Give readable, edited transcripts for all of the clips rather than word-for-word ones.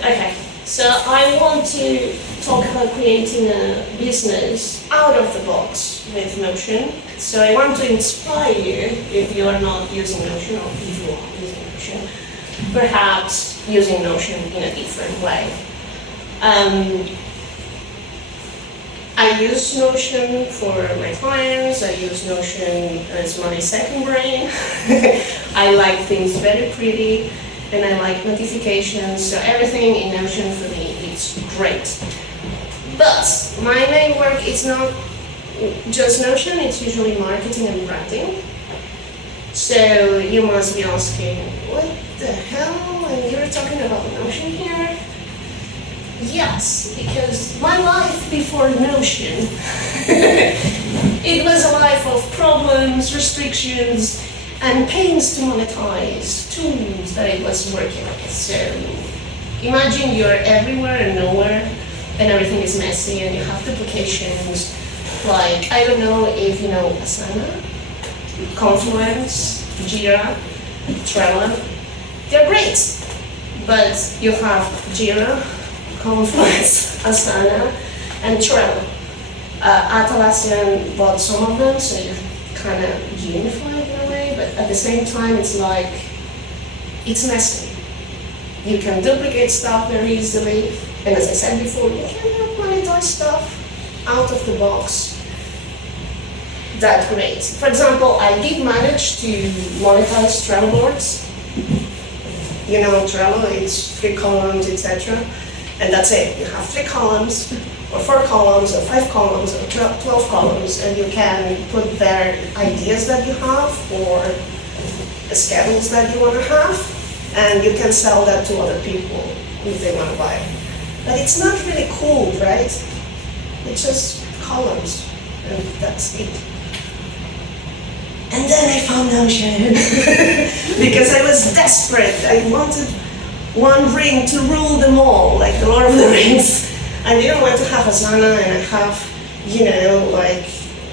Okay, so I want to talk about creating a business out of the box with Notion. So I want to inspire you, if you are not using Notion or if you are using Notion, perhaps using Notion in a different way. I use Notion for my clients, I use Notion as my second brain. I like things very pretty, and I like notifications, so everything in Notion for me is great. But my main work is not just Notion, it's usually marketing and branding. So you must be asking, what the hell, and you're talking about Notion here? Yes, because my life before Notion, it was a life of problems, restrictions, and pains to monetize, tools that I was working with. So imagine you're everywhere and nowhere, and everything is messy, and you have duplications, like, I don't know if you know Asana, Confluence, Jira, Trello. They're great, but you have Jira, Confluence, Asana, and Trello. Atlassian bought some of them, so you kind of unify in a way, but at the same time, it's like, it's messy. You can duplicate stuff very easily, and as I said before, you can monetize stuff out of the box. That's great. For example, I did manage to monetize Trello boards. You know, Trello, it's 3 columns, etc. And that's it. You have 3 columns, or 4 columns, or 5 columns, or 12 columns, and you can put there ideas that you have, or schedules that you want to have, and you can sell that to other people if they want to buy it. But it's not really cool, right? It's just columns, and that's it. And then I found Notion, because I was desperate. I wanted one ring to rule them all, like the Lord of the Rings. I didn't want to have Asana, and I have, you know, like,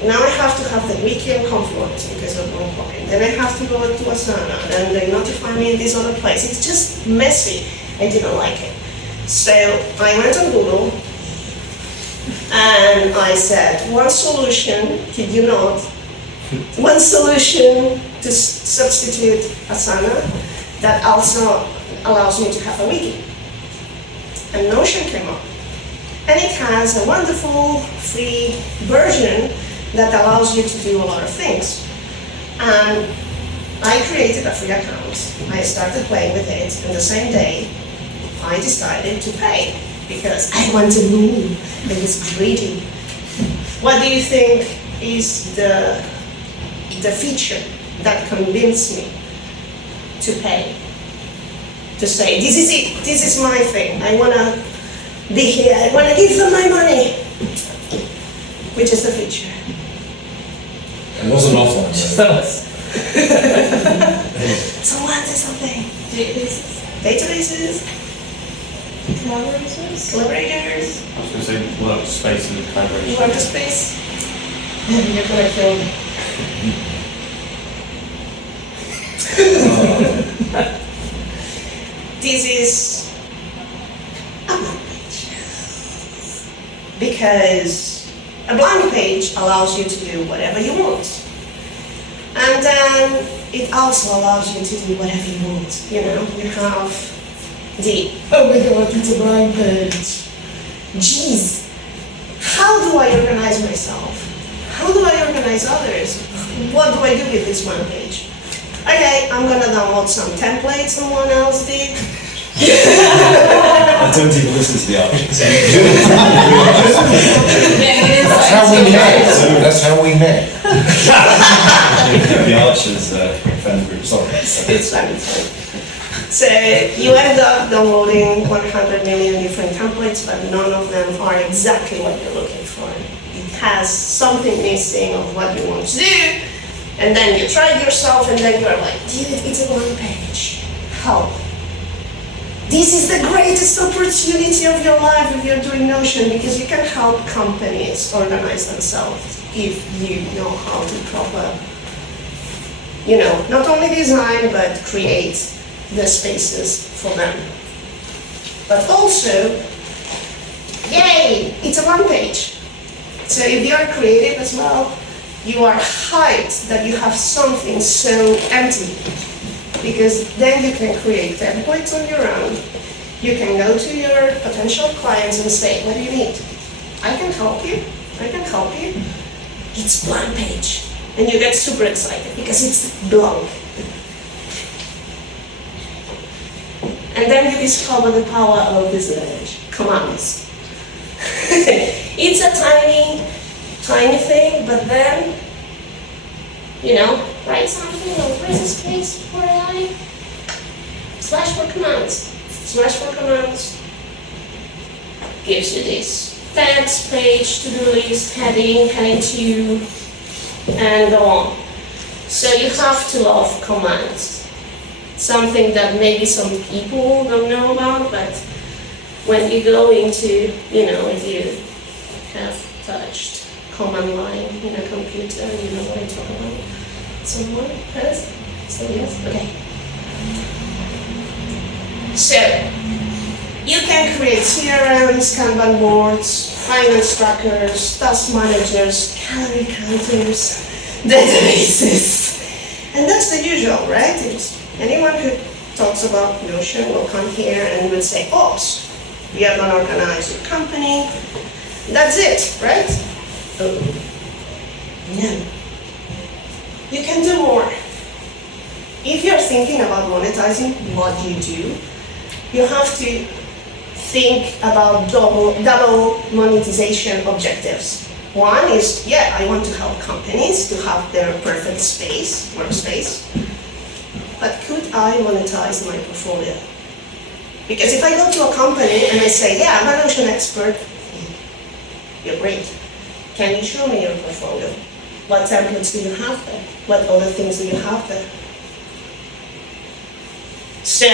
now I have to have the wiki and Confluence because of one point. Then I have to go to Asana, and they notify me in this other place. It's just messy. I didn't like it. So I went on Google, and I said, one solution, kid you not, one solution to substitute Asana that also allows me to have a wiki. And Notion came up. And it has a wonderful free version that allows you to do a lot of things. And I created a free account. I started playing with it, and the same day I decided to pay because I wanted more. I was greedy. What do you think is the feature that convinced me to pay? To say, this is it, this is my thing, I want to be here, I want to give them my money. Which is the feature? It wasn't offline. So what is something? Databases. Collaborators. I was going to say workspace and collaboration. Workspace. You're going to kill me. This is a blank page. Because a blank page allows you to do whatever you want. And then it also allows you to do whatever you want. You know, you have the, oh my god, it's a blank page. Jeez, how do I organize myself? How do I organize others? What do I do with this one page? Okay, I'm gonna download some templates someone else did. I don't even listen to the archers. That's how we met. That's how we met. The archers friend group, sorry. It's fine. So you end up downloading 100 million different templates, but none of them are exactly what you're looking for. It has something missing of what you want to do, and then you try it yourself, and then you're like, dude, it's a one page. Help. This is the greatest opportunity of your life if you're doing Notion, because you can help companies organize themselves if you know how to proper, you know, not only design, but create the spaces for them. But also, yay, it's a one page. So if you are creative as well, you are hyped that you have something so empty. Because then you can create templates on your own. You can go to your potential clients and say, what do you need? I can help you. I can help you. It's blank page. And you get super excited because it's blank. And then you discover the power of this commands. It's a tiny thing, but then, write something or press a space for AI. /for commands. /for commands gives you this text, page, to-do list, heading, heading to, and go on. So you have to love commands. Something that maybe some people don't know about, but when you go into, if you have touched command line in a computer, you know what I'm talking about. Someone press? Say yes? Okay. So, you can create CRMs, Kanban boards, finance trackers, task managers, calorie counters, databases. And that's the usual, right? Anyone who talks about Notion will come here and will say, oops, we are going to organize your company. That's it, right? Oh, no. You can do more. If you're thinking about monetizing what you do, you have to think about double monetization objectives. One is, I want to help companies to have their perfect workspace. But could I monetize my portfolio? Because if I go to a company and I say, I'm a Notion expert, you're great. Can you show me your portfolio? What templates do you have there? What other things do you have there? So,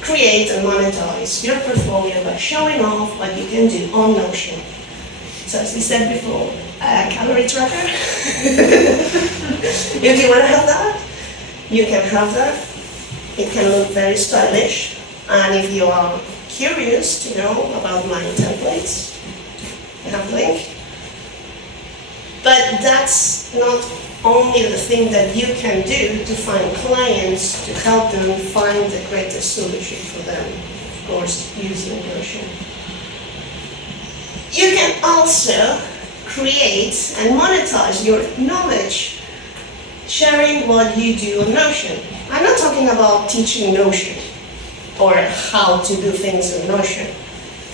create and monetize your portfolio by showing off what you can do on Notion. So as we said before, a calorie tracker. If you want to have that, you can have that. It can look very stylish. And if you are curious to know about my templates, I have a link. But that's not only the thing that you can do to find clients, to help them find the greatest solution for them, of course, using Notion. You can also create and monetize your knowledge, sharing what you do on Notion. I'm not talking about teaching Notion or how to do things in Notion.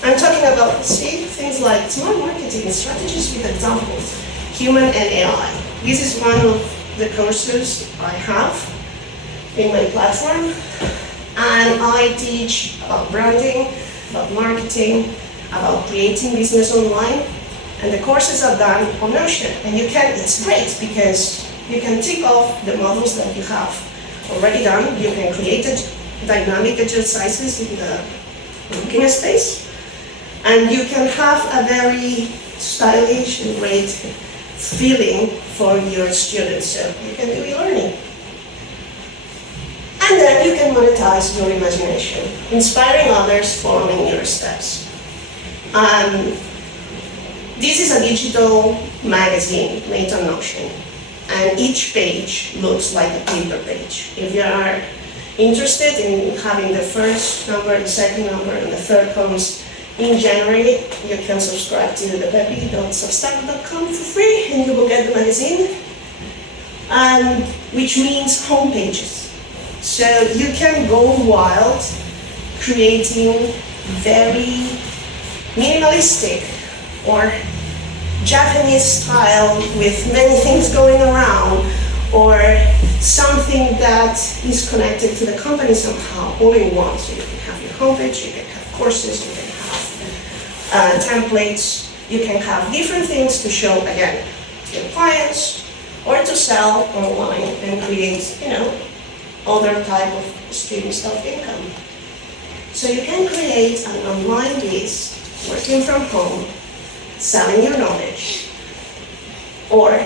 I'm talking about, things like smart marketing strategies with examples, human and AI. This is one of the courses I have in my platform, and I teach about branding, about marketing, about creating business online, and the courses are done on Notion. And it's great because you can tick off the models that you have already done. You can create dynamic exercises in the working space, and you can have a very stylish and great feeling for your students, so you can do e-learning. And then you can monetize your imagination, inspiring others, following your steps. This is a digital magazine made on Notion, and each page looks like a paper page. If you are interested in having the first number, the second number, and the third comes in January, you can subscribe to the Pepi.substack.com for free, and you will get the magazine, which means home pages. So you can go wild creating very minimalistic or Japanese style with many things going around, or something that is connected to the company somehow, all in one. So you can have your homepage, you can have courses, you can have templates, you can have different things to show, again, to your clients, or to sell online and create, other type of streams of income. So you can create an online biz, working from home, selling your knowledge, or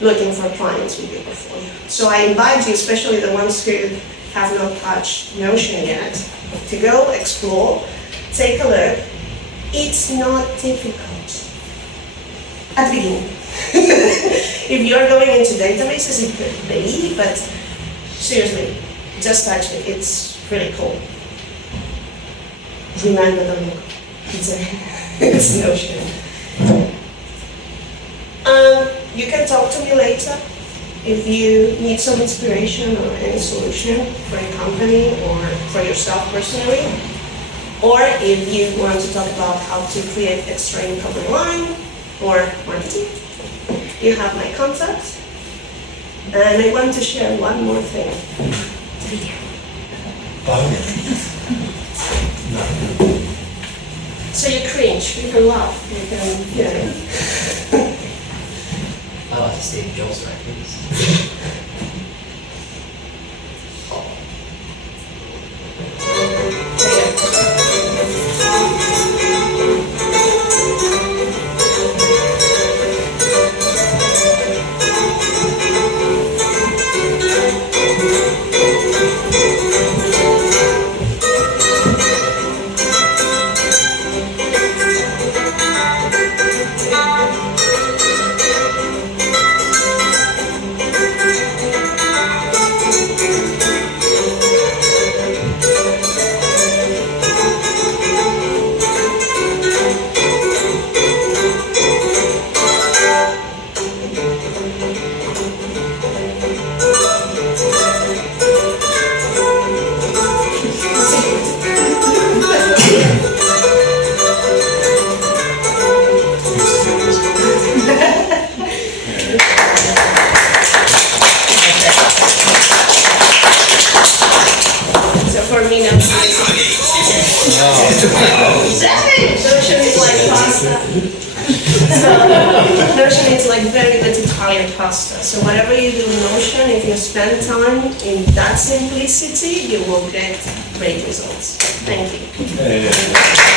looking for clients with your portfolio. So I invite you, especially the ones who have not touched Notion yet, to go explore, take a look. It's not difficult at the beginning. If you're going into databases, it could be, but seriously, just touch it. It's pretty cool. Remember the look. It's Notion. You can talk to me later if you need some inspiration or any solution for your company or for yourself personally. Or if you want to talk about how to create extra income online or marketing, you have my contact. And I want to share one more thing. So you cringe, you can laugh, you can, you know. I like to see Joel's records. Notion is like pasta. So, Notion is like very good Italian pasta. So whatever you do in Notion, if you spend time in that simplicity, you will get great results. Thank you.